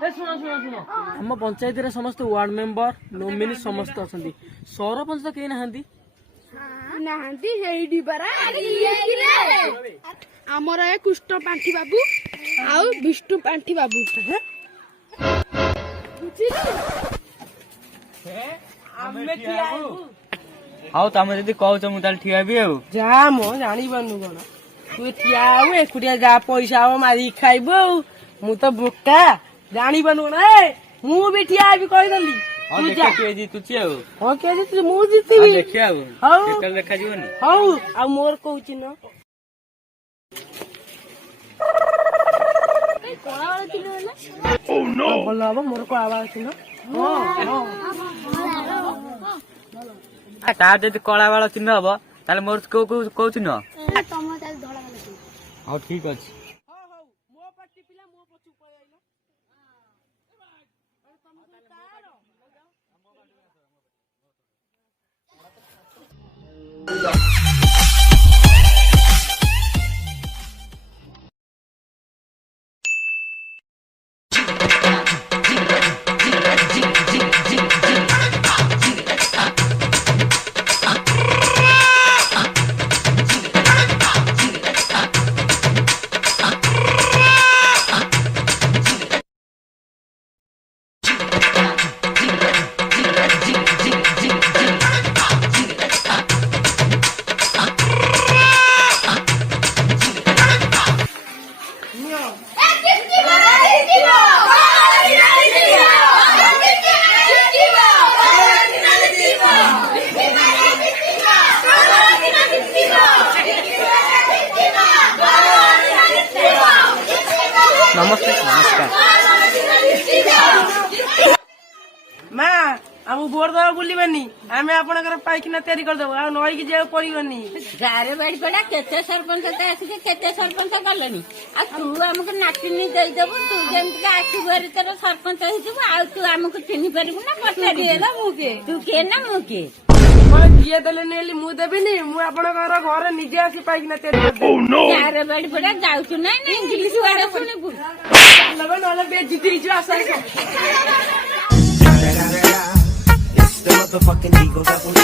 ଶୁଣ ଶୁଣ ଶୁଣ ଆମ ପଞ୍ଚାୟତରେ ସମସ୍ତେ ୱାର୍ଡ ମେମ୍ବର ନୋମିନି ସମସ୍ତେ ଅଛନ୍ତି ସରପଞ୍ଚ ତ କେହି ନାହାନ୍ତି ନାହାନ୍ତି ସେଇଠି ପରା ଆମର ଏ କୃଷ୍ଣ ପାଣ୍ଠି ବାବୁ ଆଉ ବିଷ୍ଣୁ ପାଣ୍ଠି ବାବୁ ହଉ ତମେ ଯଦି କହୁଛ ମୁଁ ତାହେଲେ ଠିଆ ହେବି ଆଉ ଯା ମୋ ଜାଣିପାରୁନୁ କଣ ତୁ ଠିଆ ହଉ ଏକୁଟିଆ ଯାହା ପଇସା ହବ ମାରିକି ଖାଇବୁ ଆଉ ମୁଁ ତ ବୋକା ଜାଣିପାରୁନୁ କଣ ମୁଁ ବି ଠିଆ ହେବି କହିଦେଲି କିଏ ଜିତୁଛି ଆଉ ହଁ କିଏ ଜିତୁଛି ମୁଁ ଜିତିବି ଦେଖିବା ଆଉ ହଉ କେତେବେଳେ ଦେଖାଯିବନି ହଉ ଆଉ ମୋର କହୁଛି ନା ଭଲ ହବ ମୋର କଳା ବାଳ ଚିହ୍ନ ତାର ଯଦି କଳା ବାଳ ଚିହ୍ନ ହବ ତାହେଲେ ମୋର କୋଉ ଚିହ୍ନ ହଉ ଠିକ ଅଛି ନମସ୍କାର ମା ଆମକୁ ଭୋଟ ଦବା ବୁଲିବାନି ଆମେ ଆପଣଙ୍କର ପାଇଖିନା ତିଆରି କରିଦବୁ ଆଉ ନଈକି ଯିବାକୁ ପଡିବନି ଗାଁରେ ବାଡି ପଡା କେତେ ସରପଞ୍ଚ ଆସିକି କେତେ ସରପଞ୍ଚ ଗଲେଣି ଆଉ ତୁ ଆମକୁ ନାଟିନି ଦେଇଦବୁ ତୁ ଯେମିତି ଆସିବୁ ଭାରି ତୋର ସରପଞ୍ଚ ହେଇଯିବୁ ଆଉ ତୁ ଆମକୁ ଚିହ୍ନି ପାରିବୁ ନା ପଚାରି ମୁଁ କିଏ ତୁ କିଏ ନା ମୁଁ କିଏ କିଏ ଦେଲେନି ବୋଲି ମୁଁ ଦେବିନି ମୁଁ ଆପଣଙ୍କର ଘରେ ନିଜେ ଆସି ପାଇକିନା ତିଆରି କରିଦେବି ଗାଁରେ ବାଡି ପଡା ଯାଉଛୁ ନା ଇଂଲିଶ ୱାର୍ଡ ଶୁଣିବୁ ନହେଲେ ବେଜିତ ହେଇଯିବ ଆସ The motherfucking Eagle Double G.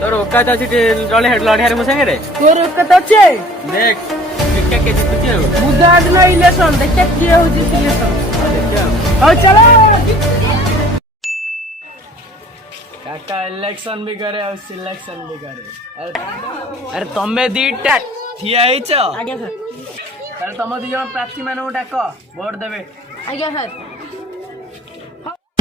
ତୋର ଓକାତ ଅଛି ଲଢିଆରେ ମୋ ସାଙ୍ଗରେ ତୋର ଓକାତ ଅଛି ଦେଖ ଦେଖିଆ କିଏ ଜିତୁଛି ଆଉ ବୁଧବାର ଦିନ ଇଲେକ୍ସନ ଦେଖିଆ କିଏ ହଉଛି ସିଲେକ୍ସନ ହଉ ଚାଲ काका इलेक्शन भी करे और सिलेक्शन भी करे अरे तमे दीटा ठिया ହେଇଛ ଆଜ୍ଞା ସାର୍ ତାହେଲେ ତମ ଦି ଜଣ ପ୍ରାର୍ଥୀ ମାନଙ୍କୁ ଡାକ ଭୋଟ ଦେବେ ଆଜ୍ଞା ସାର୍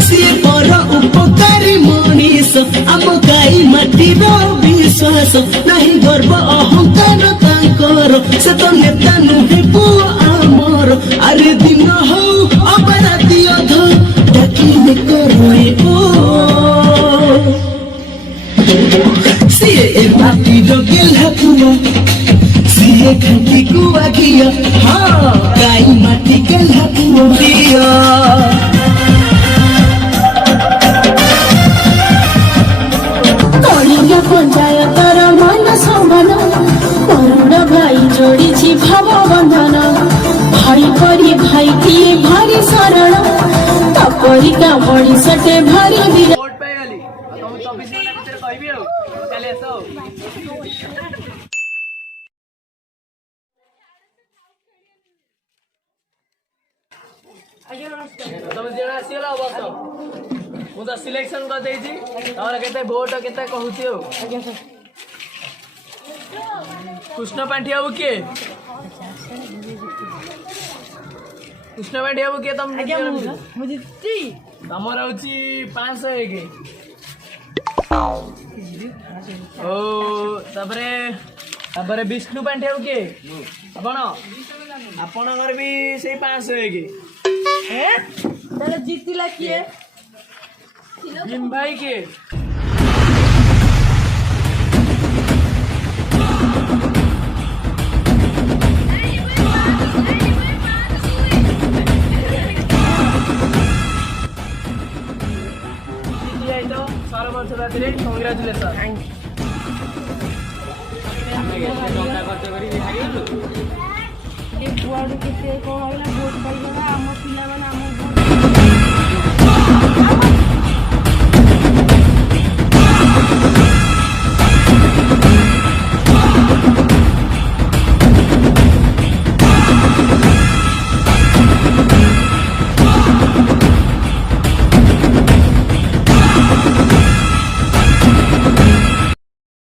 ସିଏ ପର ଉପକାରୀ ମଣିଷ ଆମ ଗାଈ ମାଟିର ବିଶ୍ୱାସ ନାହିଁ ଗର୍ବ ଅହଙ୍କାର ତାଙ୍କର ସେ ତ ନେତା ନୁହେଁ ପୁଅ ଆମର ଆରେ ଦିନ ହଉ ଅପରାଧୀ ଅଧ ଡାକିଲେ କରୋଏ ଓ ସିଏ ଏ ମାଟିର ଗେହ୍ଲା ପୁଅ ସିଏ ଖାଣ୍ଟି କୁଆ ଘିଅ ହଁ ଗାଈ ମାଟି ଗେହ୍ଲା ପୁଅ ପ୍ରିୟ ପଞ୍ଚାୟତର ମାନ ସମାନ କରୁଣ ଭାଇ ଯୋଡ଼ିଛି ଭାବ ବନ୍ଧନ ଭାଇ ପରି ଭାଇଟିଏ ଭାରି ସରଳ ତପରିକା ମଣିଷଟେ ଭାରି ଭୋଟ ପାଇଗଲି ତମକୁ 24 ଘଣ୍ଟା ଭିତରେ କହିବି ଆଉ କାଲି ଆସ ଆଉ ତମେ ଜଣ ଆସିଗଲା ବସ ମୁଁ ତ ସିଲେକ୍ସନ କରିଦେଇଛି ତମର କେତେ ଭୋଟ କେତେ କହୁଛି ଆଉ ଆଜ୍ଞା ସାର୍। କୃଷ୍ଣ ପାଣ୍ଠି ବାବୁ କିଏ କୃଷ୍ଣ ପାଣ୍ଠି ବାବୁ କିଏ ତମ ଆଜ୍ଞା ମୁଁ ଜିତିଛି। ତମର ହଉଛି 501 ଓ ତାପରେ ବିଷ୍ଣୁ ପାଣ୍ଠି ବାବୁ କିଏ ଆପଣଙ୍କର ବି ସେଇ 501 ତାହେଲେ ଜିତିଲା କିଏ? ଜିମ୍ ଭାଇ କିଏ ସରପଞ୍ଚ ରାତିରେ କଂଗ୍ରାଚୁଲେସନ। ଆମେ କେତେ ଟଙ୍କା ଖର୍ଚ୍ଚ କରି ହାରିଗଲୁ। କୁଆଡୁ କେତେ କଣ ହେଲା ଭୋଟ ପାଇଗଲା ଆମ ପିଲାମାନେ ଆମ